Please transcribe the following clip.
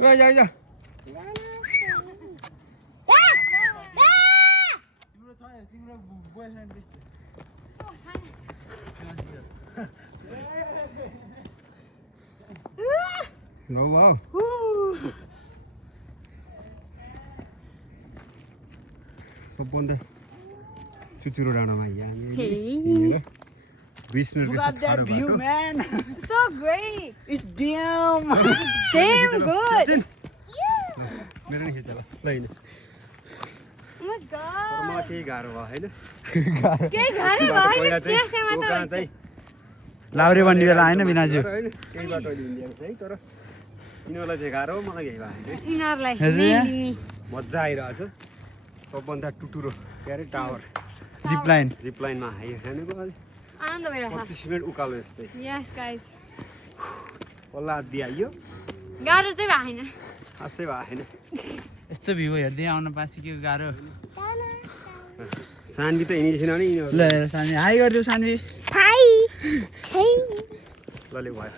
जा जा लो वाओ सबभन्दा चुचुरो डाँडामा यहाँ 20 minute Look at that view, man. So great. It's damn. Damn good. मेरो नि खिच ल हैन Oh my god. म केही गाह्रो भयो हैन के घरे भयो स्यासे मात्र हुन्छ लाउरे भन्ने बेला हैन बिनाजु हैन केही बाटो हिँडिएको छ है तर यिनीहरूलाई चाहिँ गाह्रो मलाई केही भएन इनरलाई मजा आइरहेछ सबभन्दा टुटुरो के अरे टावर जिप लाइनमा हानेको आनन्द भइरहेछ 25 मिनट उकालो यस्तै यस गाइस पल्ला आदि आइयो गाह्रो चाहिँ भएन खासै भएन यस्तो भ्यू हेर्दै आउन पासिक्यो गाह्रो सान्वी त हिँडिसकेन भने यिनीहरू ल सानवी हाई गरिदेऊ सानवी हाई लले भयो